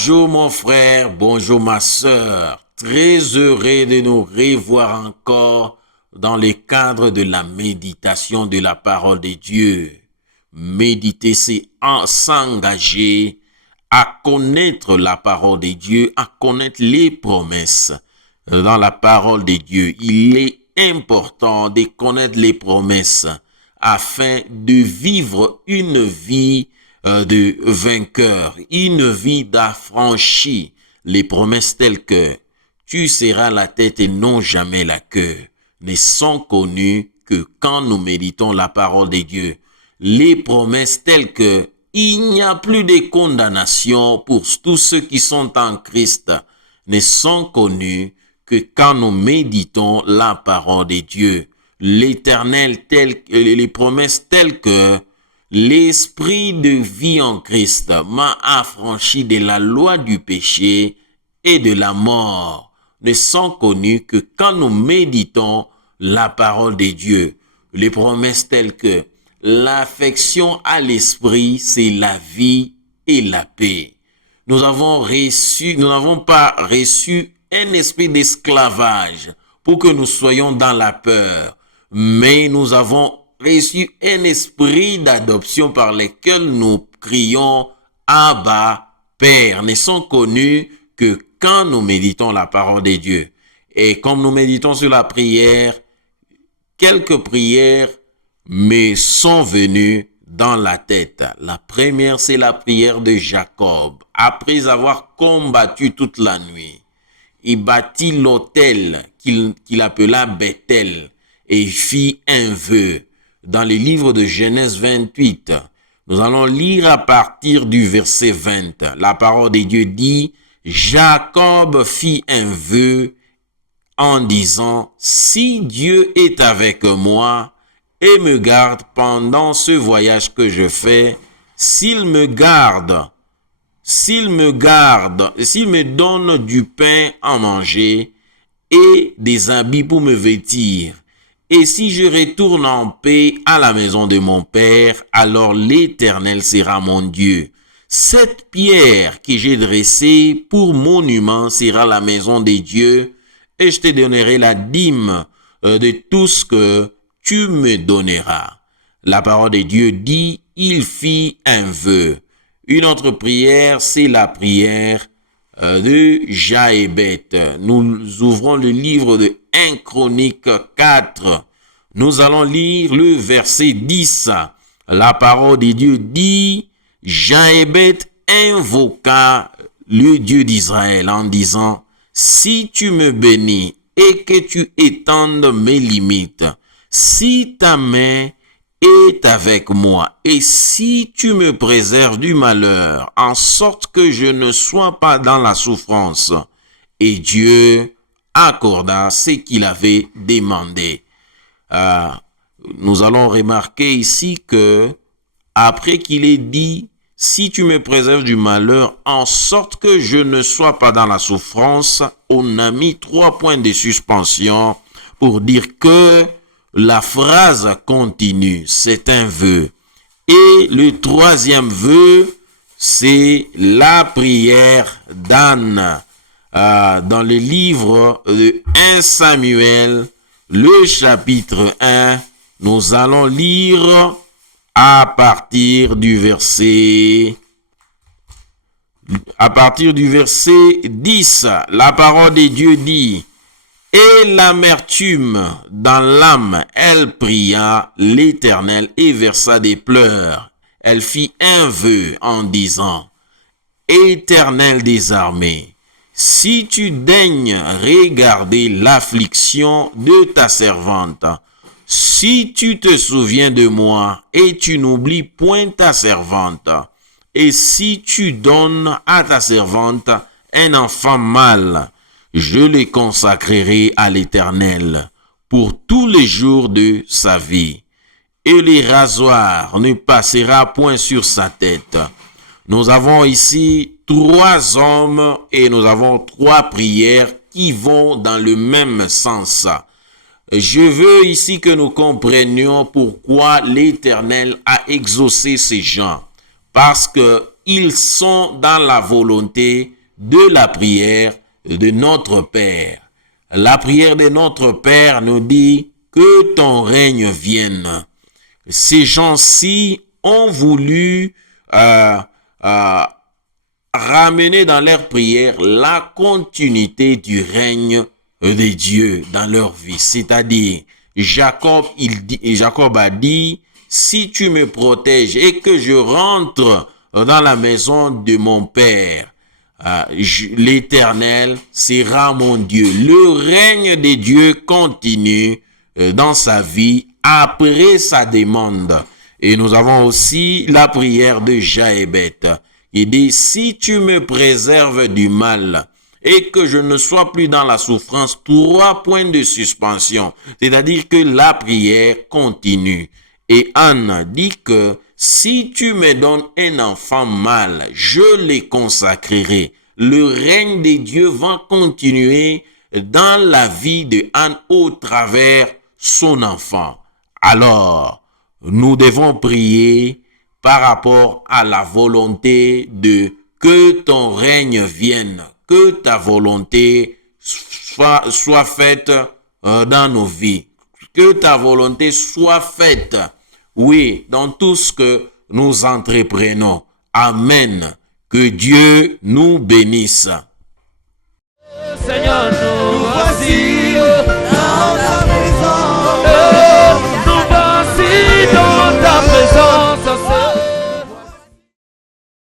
Bonjour mon frère, bonjour ma sœur. Très heureux de nous revoir encore dans le cadre de la méditation de la parole de Dieu. Méditer, c'est s'engager à connaître la parole de Dieu, à connaître les promesses dans la parole de Dieu. Il est important de connaître les promesses afin de vivre une vie de vainqueur, une vie d'affranchi. Les promesses telles que tu seras la tête et non jamais la queue ne sont connues que quand nous méditons la parole de Dieu. Les promesses telles que il n'y a plus de condamnation pour tous ceux qui sont en Christ ne sont connues que quand nous méditons la parole de Dieu. L'Éternel, les promesses telles que l'esprit de vie en Christ m'a affranchi de la loi du péché et de la mort ne sont connues que quand nous méditons la parole de Dieu. Les promesses telles que l'affection à l'esprit, c'est la vie et la paix. Nous n'avons pas reçu un esprit d'esclavage pour que nous soyons dans la peur, mais nous avons reçu un esprit d'adoption par lequel nous crions Abba, Père, ne sont connus que quand nous méditons la parole de Dieu. Et comme nous méditons sur la prière, quelques prières me sont venues dans la tête. La première, c'est la prière de Jacob. Après avoir combattu toute la nuit, il bâtit l'autel qu'il appela Bethel et fit un vœu. Dans le livre de Genèse 28, nous allons lire à partir du verset 20. La parole de Dieu dit, Jacob fit un vœu en disant, si Dieu est avec moi et me garde pendant ce voyage que je fais, s'il me donne du pain à manger et des habits pour me vêtir, et si je retourne en paix à la maison de mon Père, alors l'Éternel sera mon Dieu. Cette pierre que j'ai dressée pour monument sera la maison de Dieu, et je te donnerai la dîme de tout ce que tu me donneras. La parole de Dieu dit, il fit un vœu. Une autre prière, c'est la prière de Jaébet. Nous ouvrons le livre de 1 Chronique 4. Nous allons lire le verset 10. La parole de Dieu dit, Jaébet invoqua le Dieu d'Israël en disant, si tu me bénis et que tu étendes mes limites, si ta main est avec moi, et si tu me préserves du malheur, en sorte que je ne sois pas dans la souffrance. Et Dieu accorda ce qu'il avait demandé. Nous allons remarquer ici que, après qu'il ait dit, si tu me préserves du malheur, en sorte que je ne sois pas dans la souffrance, on a mis 3 points de suspension pour dire que la phrase continue, c'est un vœu. Et le 3e vœu, c'est la prière d'Anne. Dans le livre de 1 Samuel, le chapitre 1, nous allons lire à partir du verset 10. La parole de Dieu dit, et l'amertume dans l'âme, elle pria l'Éternel et versa des pleurs. Elle fit un vœu en disant, Éternel des armées, si tu daignes regarder l'affliction de ta servante, si tu te souviens de moi et tu n'oublies point ta servante, et si tu donnes à ta servante un enfant mâle, je le consacrerai à l'Éternel pour tous les jours de sa vie, et le rasoir ne passera point sur sa tête. Nous avons ici 3 hommes et nous avons 3 prières qui vont dans le même sens. Je veux ici que nous comprenions pourquoi l'Éternel a exaucé ces gens. Parce que ils sont dans la volonté de la prière de notre Père. La prière de notre Père nous dit que ton règne vienne. Ces gens-ci ont voulu ramener dans leur prière la continuité du règne de Dieu dans leur vie. C'est-à-dire, Jacob a dit, si tu me protèges et que je rentre dans la maison de mon Père, l'Éternel sera mon Dieu. Le règne de Dieu continue dans sa vie après sa demande. Et nous avons aussi la prière de Jaébet. Il dit, si tu me préserves du mal et que je ne sois plus dans la souffrance, 3 points de suspension. C'est-à-dire que la prière continue. Et Anne dit que si tu me donnes un enfant mâle, je le consacrerai. Le règne de Dieu va continuer dans la vie de Anne au travers son enfant. Alors, nous devons prier par rapport à la volonté de que ton règne vienne, que ta volonté soit faite dans nos vies, que ta volonté soit faite, oui, dans tout ce que nous entreprenons. Amen. Que Dieu nous bénisse. Seigneur, nous voici dans ta maison. Nous voici dans ta maison.